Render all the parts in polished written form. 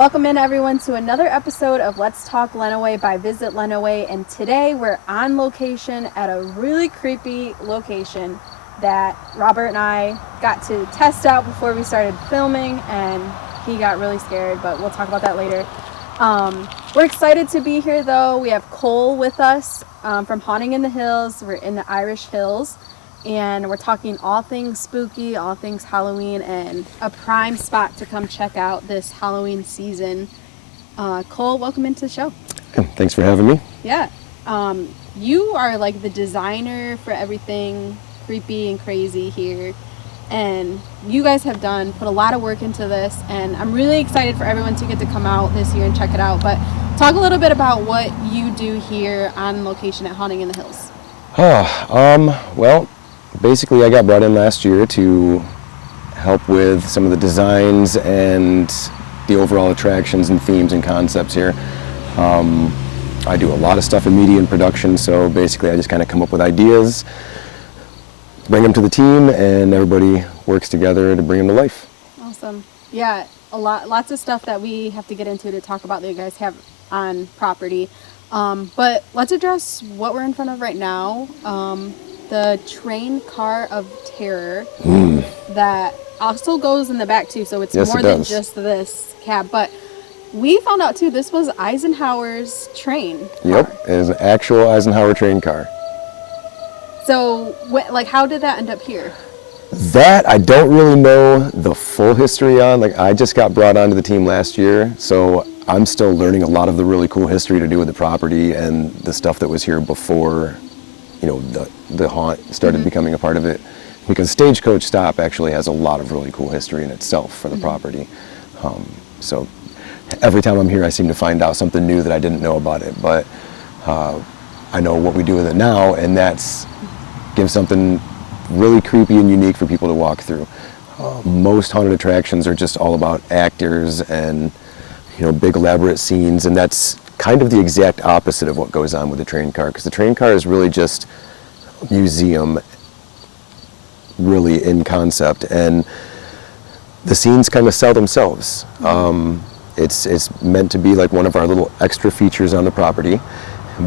Welcome in everyone to another episode of Let's Talk Lenawee by Visit Lenawee, and today we're on location at a really creepy location that Robert and I got to test out before we started filming, and he got really scared, but we'll talk about that later. We're excited to be here though. We have Cole with us from Haunting in the Hills. We're in the Irish Hills. And we're talking all things spooky, all things Halloween, and a prime spot to come check out this Halloween season. Cole, welcome into the show. Thanks for having me. Yeah. You are like the designer for everything creepy and crazy here. And you guys have put a lot of work into this. And I'm really excited for everyone to get to come out this year and check it out. But talk a little bit about what you do here on location at Haunting in the Hills. Well, basically, I got brought in last year to help with some of the designs and the overall attractions and themes and concepts here. I do a lot of stuff in media and production, so basically I just kind of come up with ideas, bring them to the team, and everybody works together to bring them to life. Awesome. Yeah, lots of stuff that we have to get into to talk about that you guys have on property. But let's address what we're in front of right now. The train car of terror that also goes in the back too, so it's more than just this cab. But we found out too, this was Eisenhower's train car. Yep, it is an actual Eisenhower train car. So, how did that end up here? That I don't really know the full history on. I just got brought onto the team last year, so I'm still learning a lot of the really cool history to do with the property and the stuff that was here before, the haunt started becoming a part of it, because Stagecoach stop actually has a lot of really cool history in itself for the property. So every time I'm here, I seem to find out something new that I didn't know about it, but I know what we do with it now, and that's give something really creepy and unique for people to walk through. Most haunted attractions are just all about actors and big elaborate scenes, and that's kind of the exact opposite of what goes on with the train car, because the train car is really just a museum, really in concept, and the scenes kind of sell themselves. It's meant to be like one of our little extra features on the property,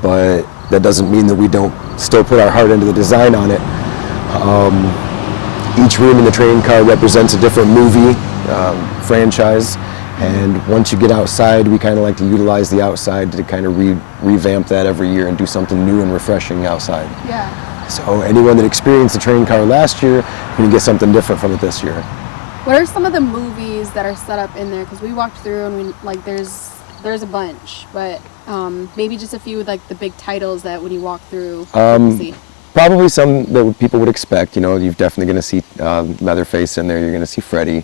but that doesn't mean that we don't still put our heart into the design on it. Each room in the train car represents a different movie franchise. And once you get outside, we kind of like to utilize the outside to kind of revamp that every year and do something new and refreshing outside. Yeah. So anyone that experienced the train car last year, you can get something different from it this year. What are some of the movies that are set up in there? Because we walked through and there's a bunch, but maybe just a few the big titles that when you walk through, you see. Probably some that people would expect. You're definitely going to see Leatherface in there. You're going to see Freddy.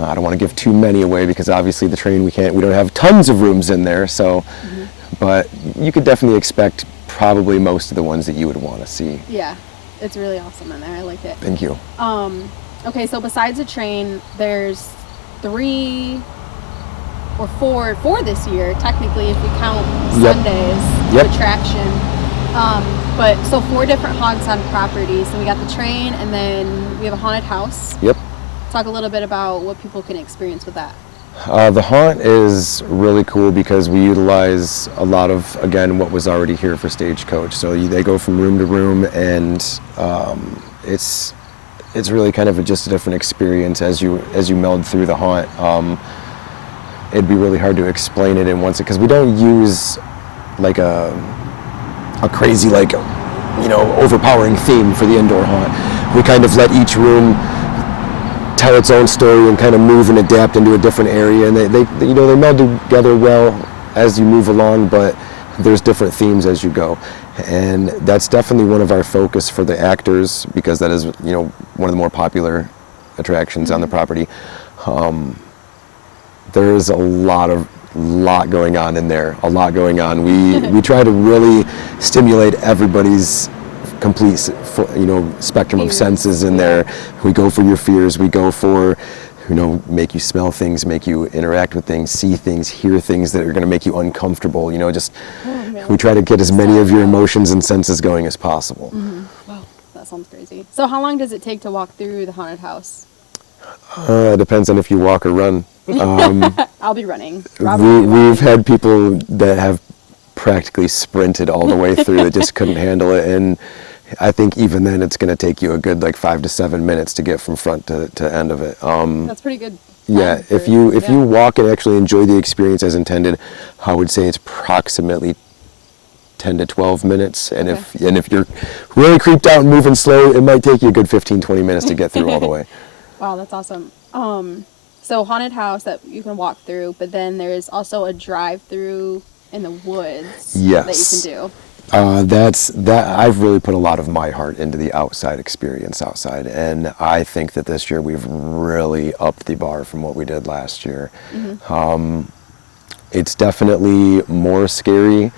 I don't want to give too many away because obviously the train we don't have tons of rooms in there. So, but you could definitely expect probably most of the ones that you would want to see. Yeah, it's really awesome in there. I like it. Thank you. Okay, so besides the train, there's 3 or 4 this year technically if we count Sundays of attraction. But so 4 different haunts on property. So we got the train, and then we have a haunted house. Yep. Talk a little bit about what people can experience with that. The haunt is really cool because we utilize a lot of, again, what was already here for Stagecoach. So they go from room to room, and it's really kind of just a different experience as you meld through the haunt. It'd be really hard to explain it in one second because we don't use like a crazy overpowering theme for the indoor haunt. We kind of let each room tell its own story and kind of move and adapt into a different area, and they meld together well as you move along, but there's different themes as you go, and that's definitely one of our focus for the actors because that is one of the more popular attractions on the property. There is a lot going on in there, a lot going on. We try to really stimulate everybody's complete spectrum of senses in there. We go for your fears, we go for make you smell things, make you interact with things, see things, hear things that are going to make you uncomfortable. We try to get as many of your emotions and senses going as possible. Wow, that sounds crazy. So how long does it take to walk through the haunted house? It depends on if you walk or run. I'll be running. We've had people that have practically sprinted all the way through that just couldn't handle it, and I think even then it's going to take you a good like 5 to 7 minutes to get from front to end of it. That's pretty good. Yeah, if you walk and actually enjoy the experience as intended, I would say it's approximately 10 to 12 minutes, and if you're really creeped out and moving slow, it might take you a good 15-20 minutes to get through all the way. Wow, that's awesome. So haunted house that you can walk through, but then there's also a drive-through in the woods that you can do. I've really put a lot of my heart into the outside experience outside, and I think that this year we've really upped the bar from what we did last year. It's definitely more scary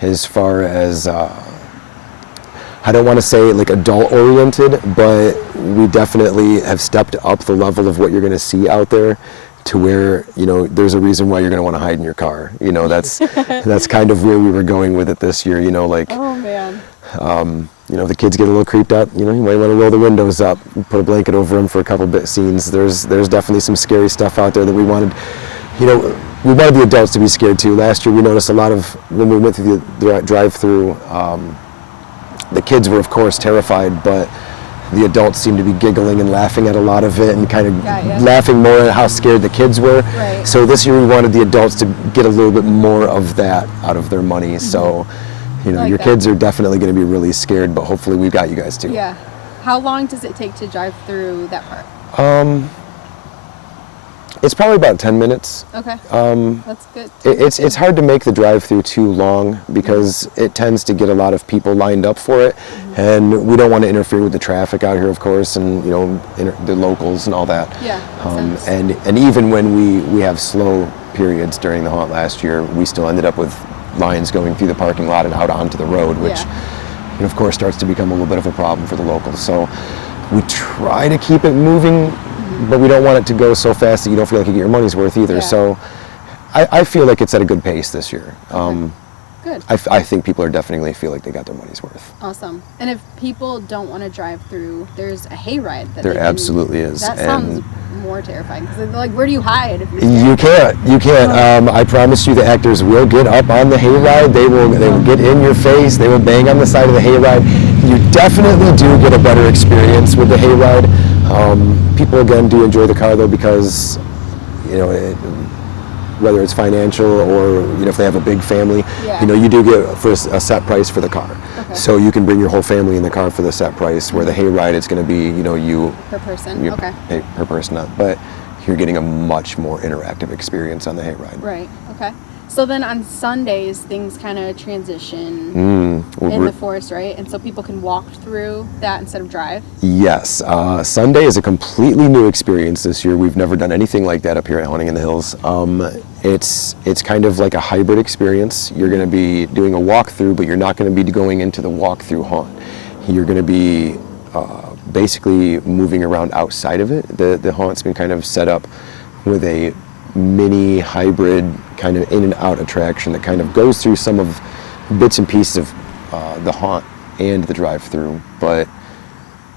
as far as I don't want to say like adult oriented, but we definitely have stepped up the level of what you're going to see out there to where, you know, there's a reason why you're going to want to hide in your car. You know, that's kind of where we were going with it this year, you know, like, oh man. You know, the kids get a little creeped out, you know, you might want to roll the windows up, put a blanket over them for a couple bit scenes. There's definitely some scary stuff out there that we wanted, you know, we wanted the adults to be scared too. Last year we noticed a lot of, when we went through the drive-through, the kids were of course terrified, but the adults seemed to be giggling and laughing at a lot of it and kind of laughing more at how scared the kids were. Right. So this year we wanted the adults to get a little bit more of that out of their money. So, you know, your kids are definitely going to be really scared, but hopefully we've got you guys too. Yeah. How long does it take to drive through that part? It's probably about 10 minutes. Okay. That's good. It's hard to make the drive-through too long because it tends to get a lot of people lined up for it, and we don't want to interfere with the traffic out here, of course, and you know the locals and all that. Yeah. And even when we have slow periods during the haunt last year, we still ended up with lines going through the parking lot and out onto the road, which you know, of course starts to become a little bit of a problem for the locals. So we try to keep it moving, but we don't want it to go so fast that you don't feel like you get your money's worth either. So I feel like it's at a good pace this year. Good. I think people are definitely feel like they got their money's worth. Awesome. And if people don't want to drive through, there's a hayride that there absolutely is. That sounds more terrifying because like, where do you hide if you're You can't. I promise you, the actors will get up on the hayride. They will get in your face. They will bang on the side of the hayride. You definitely do get a better experience with the hayride. People again do enjoy the car though because, you know, whether it's financial or, you know, if they have a big family, you know, you do get for a set price for the car. So you can bring your whole family in the car for the set price, where the hayride it's going to be, you know, you per person. Pay per person, but you're getting a much more interactive experience on the hayride. Right. Okay. So then on Sundays, things kind of transition in the forest, right? And so people can walk through that instead of drive? Yes. Sunday is a completely new experience this year. We've never done anything like that up here at Haunting in the Hills. It's kind of like a hybrid experience. You're going to be doing a walkthrough, but you're not going to be going into the walkthrough haunt. You're going to be basically moving around outside of it. The haunt's been kind of set up with a mini hybrid kind of in and out attraction that kind of goes through some of bits and pieces of the haunt and the drive-through, but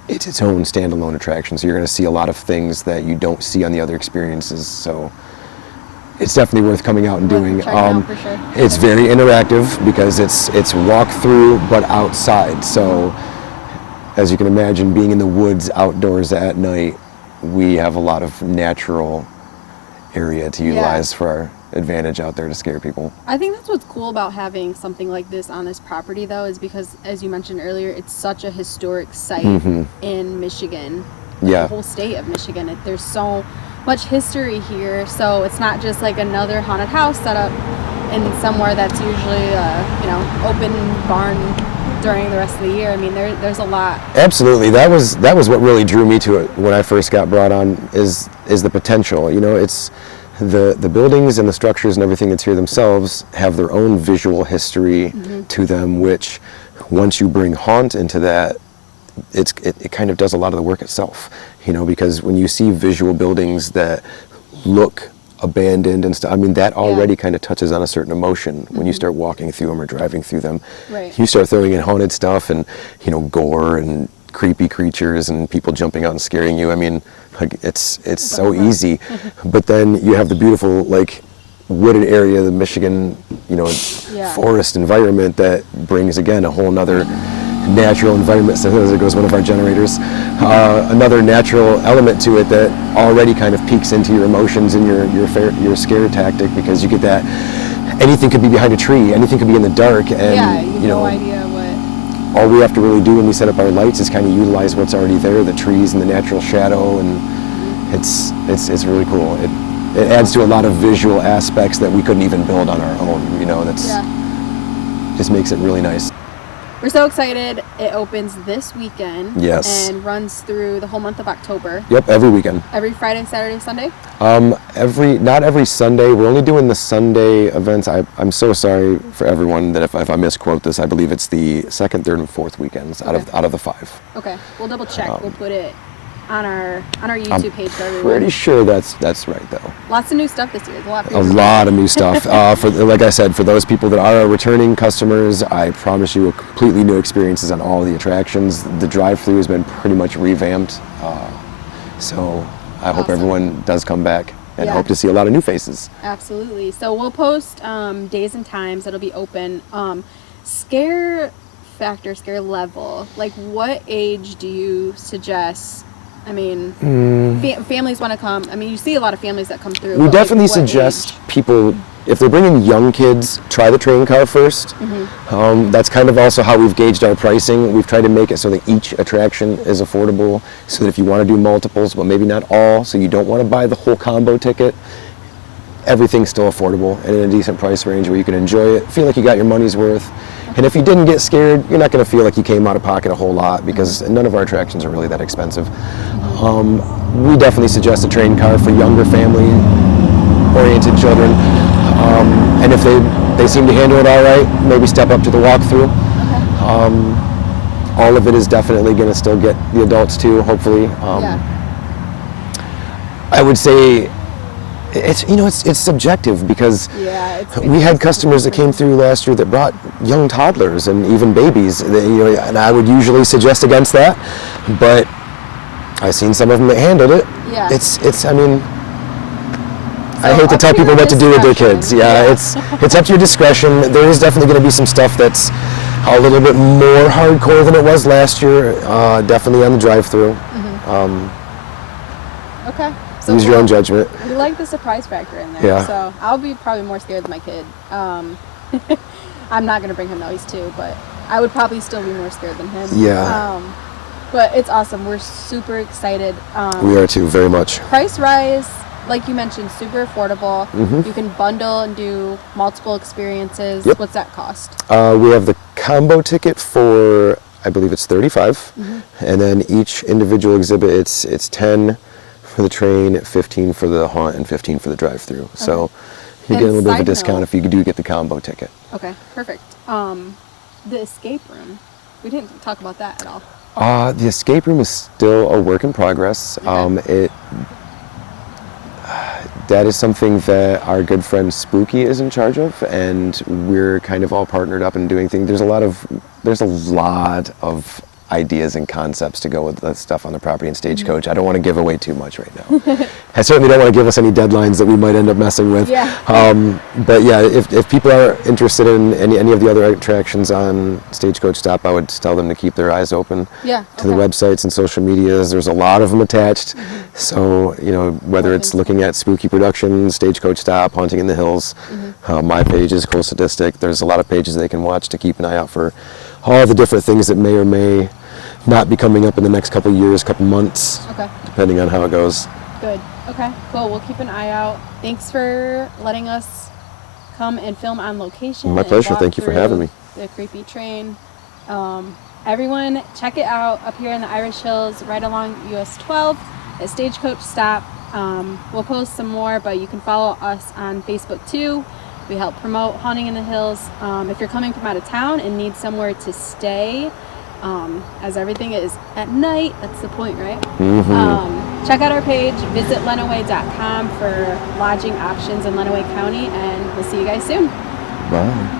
it's its own standalone attraction. So you're going to see a lot of things that you don't see on the other experiences. So it's definitely worth coming out and doing. For sure. It's very interactive because it's walk through but outside. So as you can imagine, being in the woods outdoors at night, we have a lot of natural area to utilize for our advantage out there to scare people. I think that's what's cool about having something like this on this property though, is because as you mentioned earlier, it's such a historic site in Michigan. The whole state of Michigan. There's so much history here, so it's not just like another haunted house set up in somewhere that's usually you know, open barn during the rest of the year. I mean, there's a lot. Absolutely. That was what really drew me to it when I first got brought on, is the potential. You know, it's the buildings and the structures and everything that's here themselves have their own visual history to them, which once you bring haunt into that, it kind of does a lot of the work itself, you know, because when you see visual buildings that look abandoned and stuff, I mean, that already kind of touches on a certain emotion when you start walking through them or driving through them. Right. You start throwing in haunted stuff and, you know, gore and creepy creatures and people jumping out and scaring you. I mean, like, it's so easy. But then you have the beautiful, like, wooded area, the Michigan, forest environment that brings, again, a whole nother natural environment. So there goes one of our generators. Another natural element to it that already kind of peeks into your emotions and your scare tactic, because you get that anything could be behind a tree, anything could be in the dark, and you have no idea what. All we have to really do when we set up our lights is kind of utilize what's already there, the trees and the natural shadow, and it's really cool. It adds to a lot of visual aspects that we couldn't even build on our own. Just makes it really nice. We're so excited. It opens this weekend. Yes. And runs through the whole month of October. Yep, every weekend. Every Friday, Saturday, Sunday? Not every Sunday. We're only doing the Sunday events. I'm so sorry for everyone that if I misquote this, I believe it's the second, third, and fourth weekends out of the 5. Okay, we'll double check. We'll put it on our YouTube page for everyone. Pretty sure that's right though. Lots of new stuff this year. There's a lot of new stuff. Like I said, for those people that are returning customers, I promise you a completely new experiences on all of the attractions. The drive-through has been pretty much revamped, so I hope everyone does come back, and hope to see a lot of new faces. Absolutely. So we'll post days and times that'll be open. Scare factor, scare level. Like, what age do you suggest? I mean, families want to come. I mean, you see a lot of families that come through. We definitely suggest people, if they're bringing young kids, try the train car first. That's kind of also how we've gauged our pricing. We've tried to make it so that each attraction is affordable, so that if you want to do multiples, but maybe not all, so you don't want to buy the whole combo ticket, everything's still affordable and in a decent price range where you can enjoy it, feel like you got your money's worth. And if you didn't get scared, you're not going to feel like you came out of pocket a whole lot, because none of our attractions are really that expensive. We definitely suggest a train car for younger family-oriented children. And if they seem to handle it all right, maybe step up to the walkthrough. All of it is definitely going to still get the adults too, hopefully. I would say it's subjective, because we had customers that came through last year that brought young toddlers and even babies, and I would usually suggest against that, but I've seen some of them that handled it. I hate to tell people what to do with their kids. It's up to your discretion. There is definitely going to be some stuff that's a little bit more hardcore than it was last year, definitely on the drive-through. Okay. So use your own judgment. We like the surprise factor in there. So I'll be probably more scared than my kid. I'm not going to bring him though, he's 2, but I would probably still be more scared than him. But it's awesome. We're super excited. We are too, very much. Price rise, like you mentioned, super affordable. You can bundle and do multiple experiences. What's that cost? We have the combo ticket for, I believe it's $35, and then each individual exhibit, it's 10 for the train, 15 for the haunt, and 15 for the drive-through. So you get a little bit of a discount if you do get the combo ticket. Okay, perfect. The escape room, we didn't talk about that at all. The escape room is still a work in progress. That is something that our good friend Spooky is in charge of, and we're kind of all partnered up and doing things. There's a lot of ideas and concepts to go with the stuff on the property and Stagecoach. I don't want to give away too much right now. I certainly don't want to give us any deadlines that we might end up messing with. But yeah, if people are interested in any of the other attractions on Stagecoach Stop, I would tell them to keep their eyes open to the websites and social medias. There's a lot of them attached. So, whether it's looking at Spooky Productions, Stagecoach Stop, Haunting in the Hills, my page is Cool Sadistic. There's a lot of pages they can watch to keep an eye out for all the different things that may or may not be coming up in the next couple years, couple months, depending on how it goes. Good. Okay, cool. We'll keep an eye out. Thanks for letting us come and film on location. My pleasure. Thank you for having me. The creepy train. Everyone, check it out up here in the Irish Hills, right along US 12 at Stagecoach Stop. We'll post some more, but you can follow us on Facebook too. We help promote Haunting in the Hills. If you're coming from out of town and need somewhere to stay, as everything is at night, that's the point, right? Check out our page, visit Lenawee.com for lodging options in Lenawee County, and we'll see you guys soon. Bye.